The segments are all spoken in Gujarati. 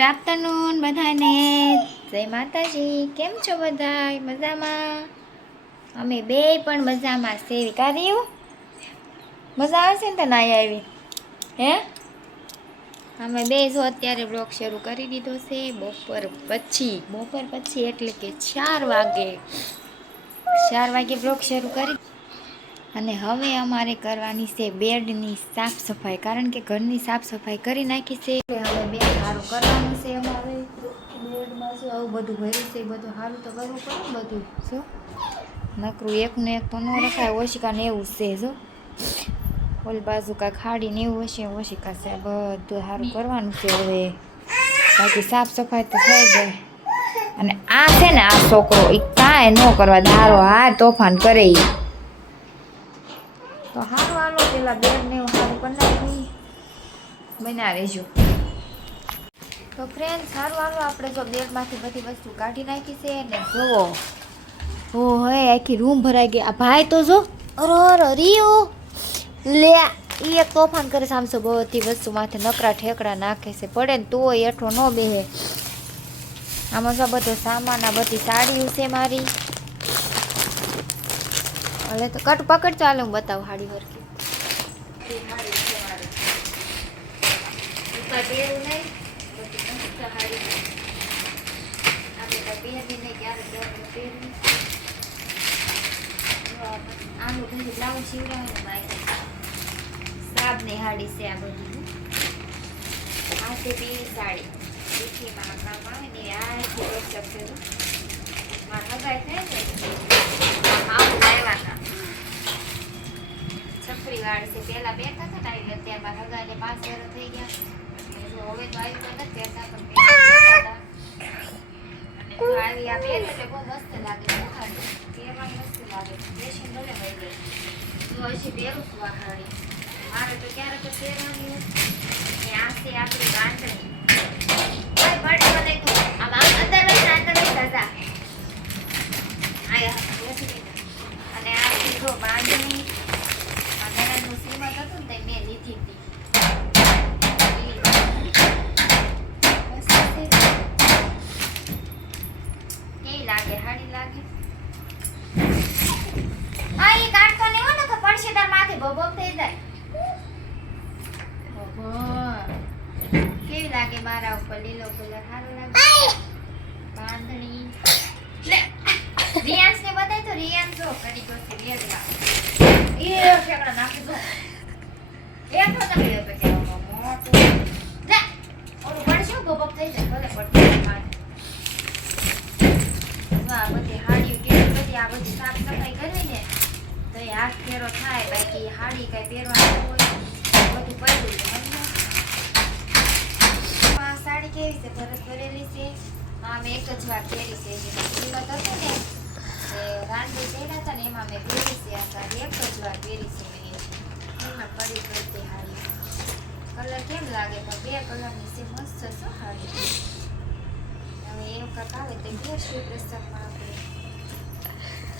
ગુડ આફ્ટરનૂન બધાને. જય માતાજી. કેમ છો બધા મજામાં? અમે બે પણ મજામાં સેવી વિકાર્યું મજા આવશે ને તને આવી? હે? અમે બે જો અત્યારે બ્લોગ શરૂ કરી દીધો છે બપોર પછી. બપોર પછી એટલે કે ચાર વાગે. ચાર વાગે બ્લોગ શરૂ કરી અને હવે અમારે કરવાની છે બેડની સાફ સફાઈ. કારણ કે ઘરની સાફ સફાઈ કરી નાખી છે. હવે બેડ કરવાનું છે અમારે બેડમાં શું આવું બધું ભર્યું છે બધું સારું તો કરવું પડે બધું જો નકરું એકનું એક તો ન રખાય ઓશિકા ને એવું છે જો ઓલી બાજુ કાંઈ ખાડી ને એવું હશે ઓશિકા છે બધું સારું કરવાનું છે હવે બાકી સાફ સફાઈ તો થઈ જાય અને આ છે ને આ છોકરો એ કાંઈ ન કરવા દારો હા તોફાન કરે એ તો સારું હાલો પેલા બેડ ને એવું સારું બનાવી બનાવીશું તો ફ્રેન્ડ સારું, હાલો, આપણે જો બેડમાંથી બધી વસ્તુ કાઢી નાખી છે ને જુઓ. ઓ, હે, આખી રૂમ ભરાઈ ગઈ. આ ભાઈ તો જો, અરે રીઓ લે એ એક તોફાન કરે સામસો બધી વસ્તુ માથે નકરા ઠેકડા નાખે છે. પડે ને તોય એઠો ન બેહે. આમાં જો બધો સામાન, આ બધી સાડીઓ છે મારી. હવે તો કટ પકડ ચાલે, હું બતાવું હાડી વરકી આનું થાય ને વાળ છે પેલા બેઠા હતા આવી અત્યારે મારા હગાઈને પાંચ વર્ષ થઈ ગયા હવે તો આવી તો નથી પહેરતા પણ પહેલા પહેરતા હતા. અને જો આવી આ પહેરે એટલે બહુ મસ્ત લાગે. પહેરવાની મસ્ત લાગે ડ્રેસિંગ ભલે વહી જાય. હું હજી પહેરું છું આ મારે તો ક્યારેક તો. ને આ છે આપણી બાંધણી ઓય, બર્થડે બનાવી તું. આમ આમ અંદર લઈ જા, અંદર લઈ જા, જા. આયા, બેસી ગઈ. અને આ છે જો બાંધણી આ નણંદનું શ્રીમંત હતું ને તે મેં લીધી હતી મસ્ત છે. કેવી લાગે હારી લાગે આ એ કાઢતો ને હો ને તો પડશે તાર માથે ભભભ થઈ જાય ભભભ. કેવી લાગે મારા ઉપર લીલો કલર સારો લાગે. બાંધણી. રિયાન્સ ને બતાય તો રિયાન્સ જો કરી ગયો છે રેડવા એ ફેકડા નાખી દો. બેઠો તમે હતો કે મોટો. લે! ઓલું પડશે ગોબક થઈ જાય? ભલે પડશે વાહ આ બધી હાડીઓ કે બધી આ બધી સાફ સફાઈ કરવી ને તો એ હાથ ફેરો થાય બાકી હાડી કઈ પહેરવાની હોય બધું પડ્યું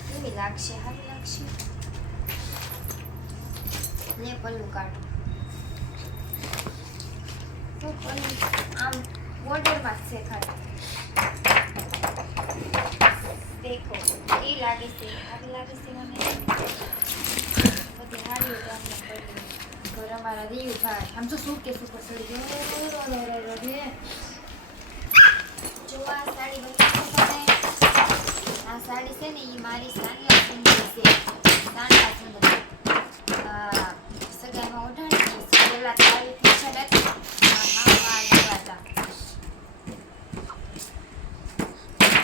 કેવી લાગશે સારી લાગશે? લે પલ્લું કાઢો. આમ બોર્ડરમાં છે ખાલી. દેખો, એ લાગે છે સારી લાગે છે મને. બધી સારી તો અમને પડી ઘર અમારા રહ્યું ભાઈ, આમ તો શું કે સુપર સડી ગયું જો આ સાડી બતાવો આ સાડી છે ને એ મારી સાનિયા સુંદર છે આ સગાઈમાં ઓઢાણી છે પેલા તો આવી ટી-શર્ટ હતી આ મામા લેવા હતા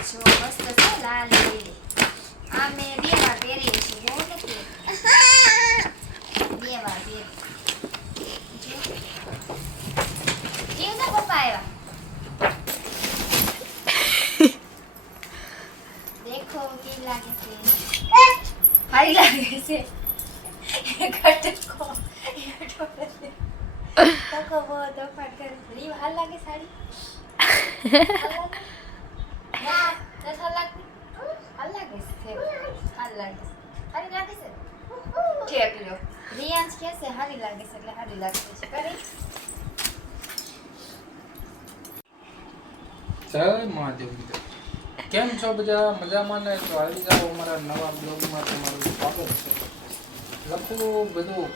જો મસ્ત છે લાલ લીલી આ મેં બે વાર પહેરી છે બહુ નથી બે વાર પહેરી જો જીવના પપ્પા આવ્યા દેખો કેવી લાગે છે સારી લાગે છે કટકો તકો બહુ તોફાન કરે છે રીવ હાલ લાગે સાડી હાલ લાગે? ના, નથી હાલ લાગતી? હાલ લાગે છે હાલ લાગે છે સારી લાગે છે ઠેક લ્યો રિયાન્સ કહે છે સારી લાગે છે એટલે સારી લાગે છે કરી જય મહાદેવ. કેમ છો બધા? મજામાં ને? તો આવી જાઓ અમારા નવા બ્લોગમાં તમારું સ્વાગત છે. લખું બધું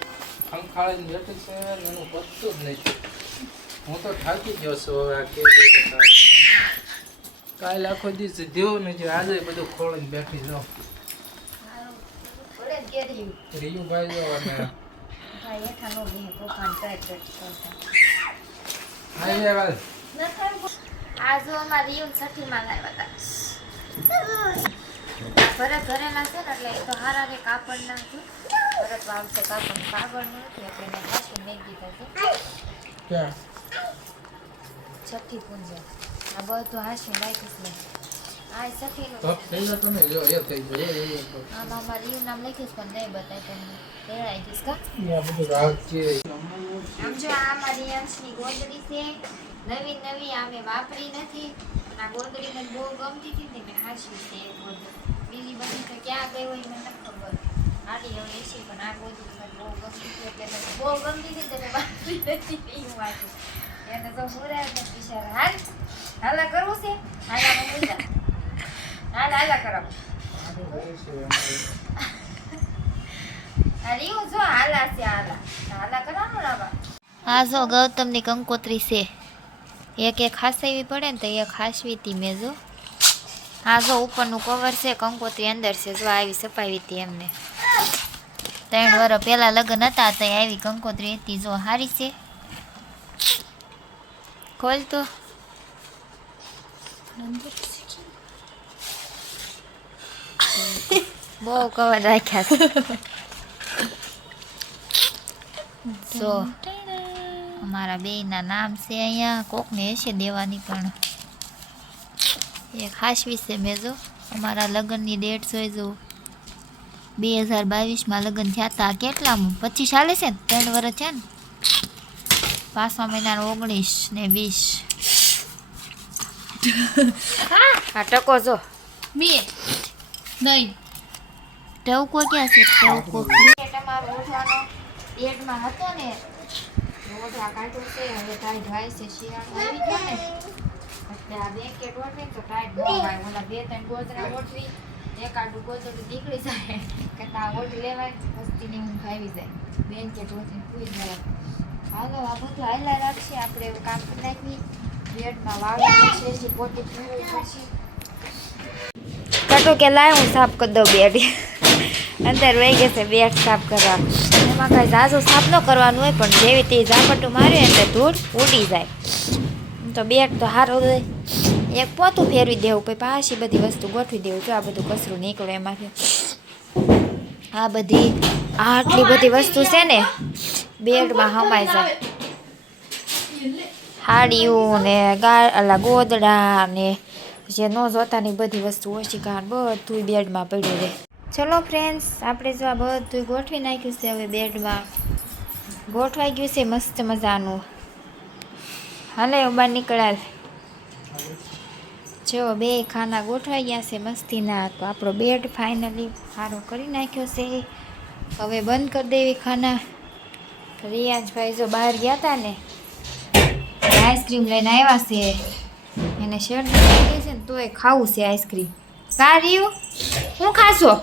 ખંખાળીને બેઠી છે અને એનું પત્તું જ નથી હું તો થાકી ગયો છું હવે આ કેવી કાલ આખો દિવસ દેવો નથી આજે બધું ખોળીને બેઠી જાઓ. રીયુભાઈ જો અને હા એ નો બેહે, તોફાન કરે કરે કરતા. હાઈ હતા આ જો અમારે રિયુન છઠ્ઠીમાં લાવ્યા હતા. ઘરે ઘરેલા છે ને એટલે એ તો હારા રે કાપડ ના છે. ભરત વાવશે કાપડ કાગળ નથી એટલે એને પાછું મેં દીધા છે છઠ્ઠી પૂંજે આ બધું હાસી નાખીશ ને આ થઈ જો એ થઈ ગયો એ નામ લખીશ પણ નહીં બતાય તમને તેડાઈ જઈશ કા આ બધું રાખજે આમ જો આ મારી અંશની ગોદડી છે નવી નવી આમે વાપરી નથી આ ગોદડી મને બહુ ગમતી હતી ને મેં હાંસી છે ગોદડી બીજી બધી તો ક્યાં ગઈ હોય મને ખબર આડી હવે એસી પણ આ ગોદડી મને બહુ ગમતી હતી એટલે બહુ ગમતી હતી મેં વાપરી નથી એવું વાંચું એને તો મુરાય ને બિચારા હાલ હાલા કરવું છે હાલા જા. હાલ હાલા કરાવો અરે હું જો હાલા છે હાલા. હાલા કરવાનું ને બા જો ગૌતમની કંકોત્રી છે. એક એક ખાસવી પડે ને તો એક ખાસવી હતી મેં જો. આ જો ઉપરનું કવર છે કંકોત્રી અંદર છે જો આવી સપાવી હતી એમને. ત્રણ વર્ષ પહેલાં લગ્ન હતા તો આવી કંકોત્રી હતી જો હારી છે. ખોલ તો. બહુ કવર રાખ્યા છે જો અમારા બેયના નામ છે અહીંયા કોકને હશે દેવાની પણ એ ખાસ વિશે મેં જો અમારા લગ્નની ડેટ જોઈ જો બે હજાર બાવીસમાં લગ્ન થયા હતા કેટલામાં પચીસ ચાલે છે ને ત્રણ વર્ષ છે ને પાંચમા મહિનાનું ઓગણીસ ને વીસ આ ટકો જો મે નહીં. ટવકો ક્યાં છે? ટવકો તમારો ઓઢવાનો પેટમાં હતો ને. ઓઢા કાઢું છે, હવે ટાઈટ વાય છે, શિયાળો આવી ગયો ને. એટલે આ બે કે તો ટાઈટ ન હોય ઓલા બે ત્રણ ગોદરા ઓઢવી, એક આડું ગોદડું નીકળી જાય. કે તા ઓઢ લેવાય, વસ્તીની ઊંઘ આવી જાય. બેન કે ઓઢીને પૂરી જાય હાલો, આ બધું હાલ્યા રાખશે આપણે એવું કામ કરી નાખવી બેડમાં વાળવું પડશે હજી પોટી પીવવી પડશે કાટો કે લાય હું સાફ કરી દઉં બેડ અંદર વહી ગયા બેડ સાફ કરવા. એમાં કાંઈ ઝાઝું સાફ ન કરવાનું હોય, પણ જેવી તે ઝાપટું માર્યું એટલે ધૂળ ઉડી જાય. તો બેડ તો સારું એક પોતું ફેરવી દેવું પછી પાછી બધી વસ્તુ ગોઠવી દેવું. જો આ બધું કચરું નીકળે એમાંથી. આ બધી, આટલી બધી વસ્તુ છે ને, બેડમાં હમાય જાય હાડીઓ ને ગા, અલા ગોદડા ને જે ન જોતાની બધી વસ્તુ ઓછી કારણ બધું બેડમાં પડ્યું રહે ચલો ફ્રેન્ડ્સ આપણે જો આ બધું ગોઠવી નાખ્યું છે હવે બેડમાં. ગોઠવાઈ ગયું છે મસ્ત મજાનું. હાલે બહાર નીકળાલ. જો બે ખાના ગોઠવાઈ ગયા છે મસ્તીના, તો આપણો બેડ ફાઇનલી સારો કરી નાખ્યો છે. હવે બંધ કરી દેવી ખાના. રિયાજભાઈ જો બહાર ગયા હતા ને આઈસ્ક્રીમ લઈને આવ્યા છે. એને થઈ ગઈ છે ને, તોય ખાવું છે આઈસ્ક્રીમ. સારું હું ખાશો?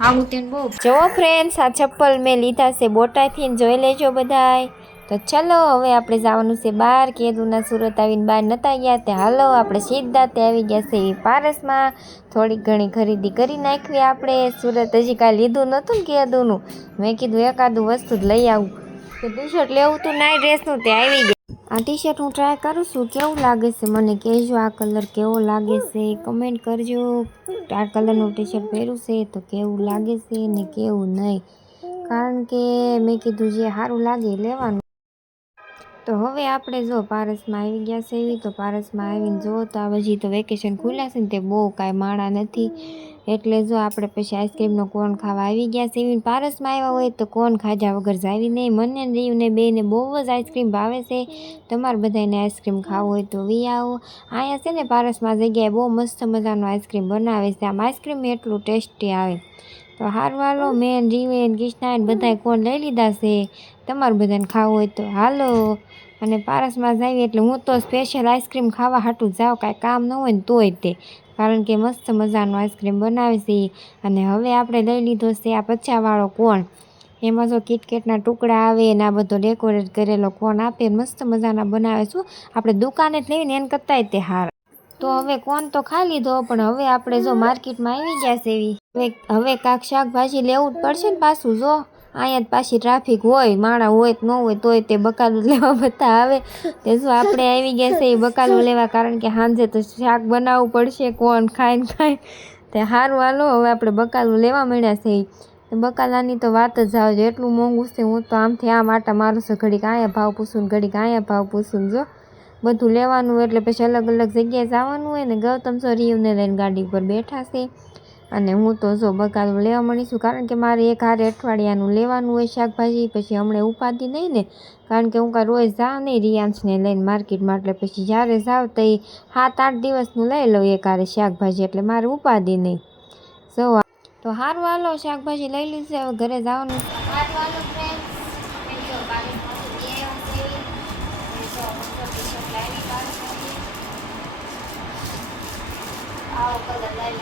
આવું તેને બહુ. જો ફ્રેન્ડ્સ આ ચપ્પલ મેં લીધા છે બોટાથી જોઈ લેજો બધાય. તો ચલો, હવે આપણે જવાનું છે બહાર. કેદુના સુરત આવીને બહાર નતા ગયા તે હાલો, આપણે સીધા તે આવી ગયા છે એ પારસમાં. થોડીક ઘણી ખરીદી કરી નાખવી આપણે. સુરત હજી કાંઈ લીધું નહોતું ને કેદુનું. મેં કીધું એકાદું વસ્તુ જ લઈ આવું. તો ટી શર્ટ લેવું તું, નાઈ ડ્રેસનું, તે આવી ગયા આ ટી શર્ટ હું ટ્રાય કરું છું. કેવું લાગે છે? મને કહેજો આ કલર કેવો લાગે છે? કમેન્ટ કરજો. આ કલરનું ટી શર્ટ પહેર્યું છે તો કેવું લાગે છે ને કેવું નહીં? કારણ કે મેં કીધું જે સારું લાગે લેવાનું. તો હવે આપણે જો પારસમાં આવી ગયા છે એવી, તો પારસમાં આવીને જો તો આ હજી તો વેકેશન ખુલ્યા છે ને તે બહુ કાંઈ માળા નથી. એટલે જો આપણે પછી આઈસ્ક્રીમનો કોન ખાવા આવી ગયા એવી પારસમાં આવ્યા હોય તો કોન ખાજા વગર જાવી નહીં. મને ને રીવને બેને બહુ જ આઈસ્ક્રીમ ભાવે છે. તમારે બધાને આઈસ્ક્રીમ ખાવું હોય તો વી આવો. અહીંયા છે ને પારસમાં જગ્યાએ બહુ મસ્ત મજાનો આઈસ્ક્રીમ બનાવે છે. આમ આઈસ્ક્રીમ એટલું ટેસ્ટી આવે. તો હારું હાલો મેન રીવેન કૃષ્ણા ને બધાએ કોણ લઈ લીધા છે. તમારે બધાને ખાવું હોય તો હાલો. અને પારસમાં જાવી એટલે હું તો સ્પેશિયલ આઈસ્ક્રીમ ખાવા હાટું જાઉં. કાંઈ કામ ન હોય ને તોય તે. કારણ કે મસ્ત મજાનો આઈસ્ક્રીમ બનાવે છે. અને હવે આપણે લઈ લીધો છે આ પચાવાળો કોણ એમાં જો કિટકેટના ટુકડા આવે ને આ બધો ડેકોરેટ કરેલો કોણ આપે મસ્ત મજાના બનાવે છું. આપણે દુકાને જ લઈને એને કરતાંય તે હાર. તો હવે કોણ તો ખાઈ લીધો, પણ હવે આપણે જો માર્કેટમાં આવી ગયા છે એવી. હવે હવે કાંક શાકભાજી લેવું જ પડશે ને પાછું જો. અહીંયા પાછી ટ્રાફિક હોય, માણા હોય ન હોય તોય તે બકાલું લેવા બધા આવે. તે શું આપણે આવી ગયા છે એ બકાલું લેવા? કારણ કે સાંજે તો શાક બનાવવું પડશે, કોણ ખાઈને ખાય. તે સારું હાલો, હવે આપણે બકાલું લેવા મળ્યા છે. બકાલાની તો વાત જ આવજો એટલું મોંઘું છે, હું તો આમથી આમ આટા મારું છું, ઘડીક અહીંયા ભાવ પૂછું ઘડીક અહીંયા ભાવ પૂછું જો. બધું લેવાનું એટલે પછી અલગ અલગ જગ્યાએ જવાનું હોય ને, ગૌતમ સર રીવને લઈને ગાડી ઉપર બેઠા છે. અને હું તો જો બકાલું લેવા મળીશું કારણ કે મારે એક હારે અઠવાડિયાનું લેવાનું હોય શાકભાજી, પછી હમણાં ઉપાધિ નહીં ને, કારણ કે હું કાંઈ રોજ જાઉં નહીં રિયાન્સને લઈને માર્કેટમાં, એટલે પછી જ્યારે જાઉં તો એ સાત આઠ દિવસનું લઈ લઉં એક હારે શાકભાજી, એટલે મારે ઉપાધિ નહીં. સો તો સારું હાલો, શાકભાજી લઈ લીધું હવે ઘરે જવાનું. આવો કલર લાવી.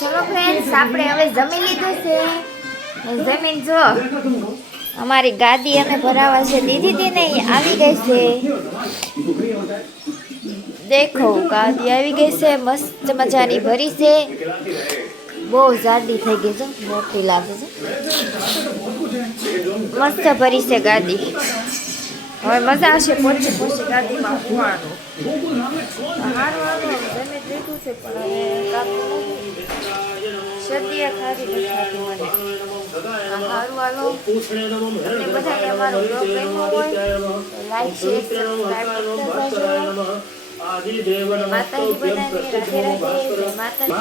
ચલો ફ્રેન્ડ્સ આપણે હવે જમી લીધું છે. જમીન જો, અમારી ગાદી અમે ભરાવા છે. દીધી હતી આવી ગઈ છે. દેખો, ગાદી આવી ગઈ છે. મસ્ત મજાની ભરી છે. બહુ જાડી થઈ ગઈ છે. મોટી લાગે છે. મસ્ત ભરી છે ગાદી. હવે મજા આવશે પોચી પોચી ગાદીમાં હોવાનું. હારું હારું જમી છે, પણ હવે લાઈક શેર સબસ્ક્રાઈબ માતાજી.